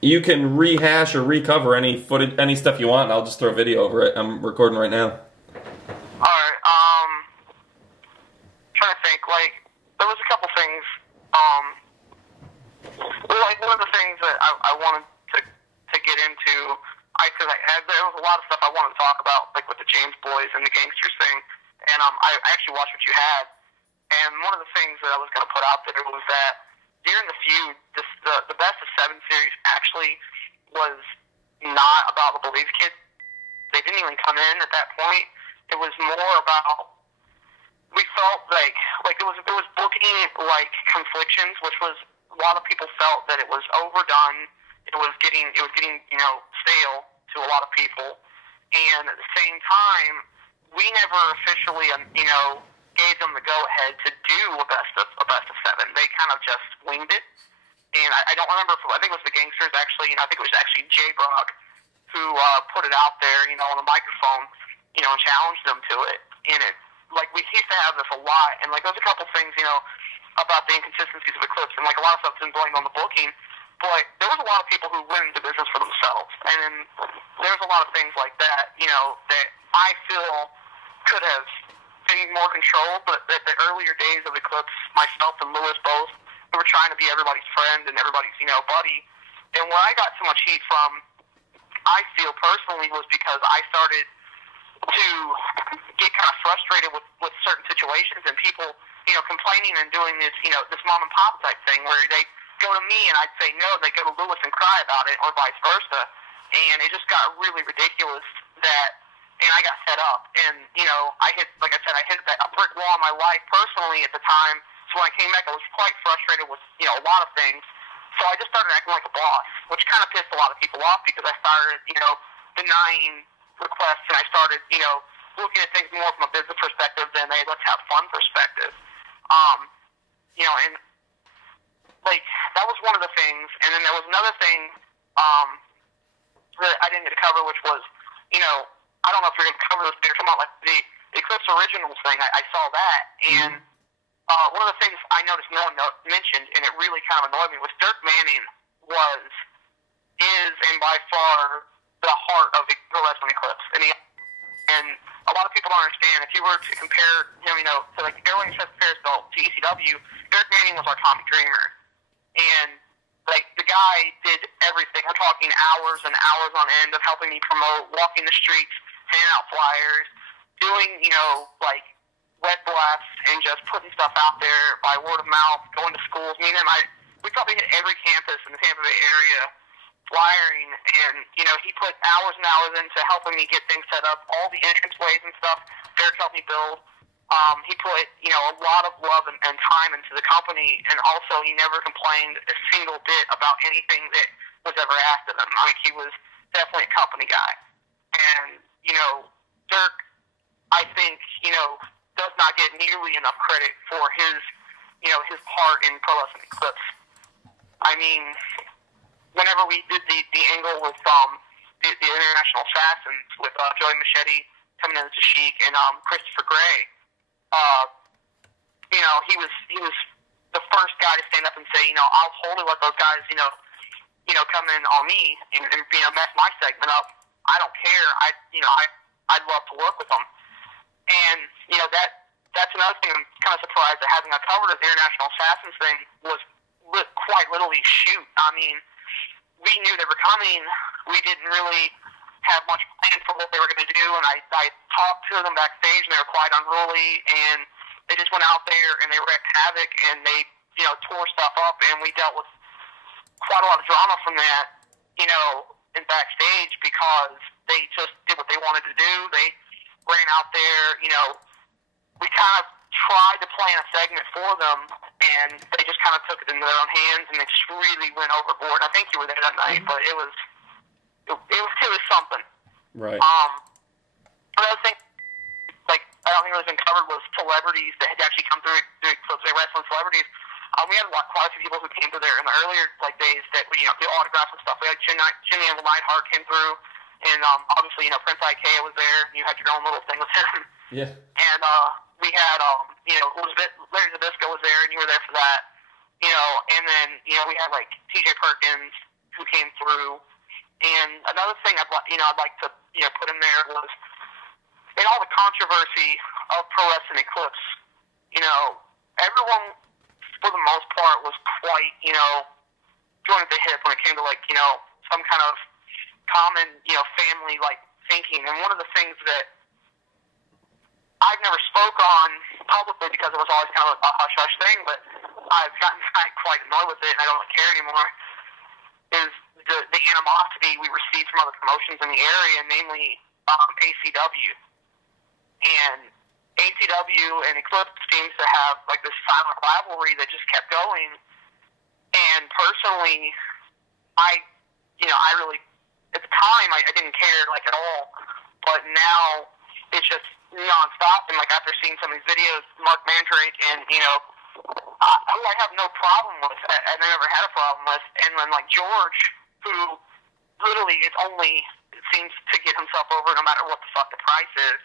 You can rehash or recover any footage, any stuff you want, and I'll just throw video over it. I'm recording right now. Alright, trying to think, like, there was a couple things, like, one of the things that I wanted to get into, there was a lot of stuff I wanted to talk about, like, with the James Boys and the Gangsters thing, and, I actually watched what you had, and one of the things that I was going to put out there was that during the feud, the Best of 7 series actually was not about the Believe Kids. They didn't even come in at that point. It was more about, we felt like it was booking like conflictions, which was a lot of people felt that it was overdone. It was getting stale to a lot of people, and at the same time, we never officially gave them the go ahead to do a best of 7. They kind of just winged it, and I don't remember if I think it was the Gangsters actually. I think it was actually Jay Brock who put it out there, on the microphone, and challenged them to it. And it, like, we used to have this a lot, and like there's a couple things, about the inconsistencies of Eclipse, and like a lot of stuff's been blamed on the booking, but there was a lot of people who went into business for themselves, and then there's a lot of things like that, that I feel could have been more controlled. But the earlier days of Eclipse, myself and Lewis both, we were trying to be everybody's friend and everybody's, buddy, and where I got so much heat from, I feel personally, was because I started to get kind of frustrated with certain situations and people, complaining and doing this, this mom and pop type thing where they go to me and I'd say no, they go to Lewis and cry about it, or vice versa. And it just got really ridiculous and I got fed up. And, I hit a brick wall in my life personally at the time. So when I came back, I was quite frustrated with, a lot of things. So I just started acting like a boss, which kind of pissed a lot of people off because I started, denying requests, and I started, looking at things more from a business perspective than a let's have fun perspective. And like that was one of the things, and then there was another thing that I didn't get to cover, which was, I don't know if you're going to cover this, but you're talking about like the Eclipse Originals thing. I saw that, and one of the things I noticed no one mentioned, and it really kind of annoyed me, was Dirk Manning is and by far the heart of the wrestling Eclipse, and a lot of people don't understand. If you were to compare him, to like Erling Paris belt to ECW, Dirk Manning was our Tommy Dreamer, and like the guy did everything. We're talking hours and hours on end of helping me promote, walking the streets, handing out flyers, doing like web blasts, and just putting stuff out there by word of mouth, going to schools. Me and him, we probably hit every campus in the Tampa Bay area flyering, and he put hours and hours into helping me get things set up, all the entranceways and stuff. Derek helped me build. He put a lot of love and time into the company, and also he never complained a single bit about anything that was ever asked of him. I mean, he was definitely a company guy, and Dirk, I think does not get nearly enough credit for his part in Pro Wrestling Eclipse. I mean, whenever we did the angle with the International Assassins with Joey Machete coming in as Sheik and Christopher Gray, he was the first guy to stand up and say, I'll totally let those guys, come in on me and mess my segment up. I don't care. I'd love to work with them. And that's another thing I'm kind of surprised at having covered as the International Assassins thing was quite literally shoot. I mean, we knew they were coming. We didn't really have much plan for what they were going to do, and I talked to them backstage, and they were quite unruly, and they just went out there and they wreaked havoc, and they tore stuff up, and we dealt with quite a lot of drama from that, in backstage, because they just did what they wanted to do. They ran out there, we kind of tried to plan a segment for them, and they just kind of took it into their own hands, and they just really went overboard. I think you were there that night, but it was something. Right. Another thing, like, I don't think it was been covered, was celebrities that had actually come through Eclipse, wrestling celebrities. We had quite a few people who came through there in the earlier days that the autographs and stuff. We had Jimmy and Neidhart came through, and obviously Prince IK was there. You had your own little thing with him. Yeah. And we had Larry Zbyszko was there, and you were there for that. And then we had like T.J. Perkins, who came through. And another thing I'd like to put in there was in all the controversy of Pro Wrestling Eclipse, everyone for the most part was quite joined at the hip when it came to some kind of common family thinking. And one of the things that I've never spoke on publicly because it was always kind of a hush-hush thing, but I've gotten quite annoyed with it and I don't really care anymore, is the animosity we receive from other promotions in the area, namely ACW. And ACW and Eclipse seems to have this silent rivalry that just kept going. And personally, I really, at the time, I didn't care at all. But now it's just nonstop. And after seeing some of these videos, Mark Mandrake and who I have no problem with, and I never had a problem with, and then George, who literally seems to get himself over no matter what the fuck the price is.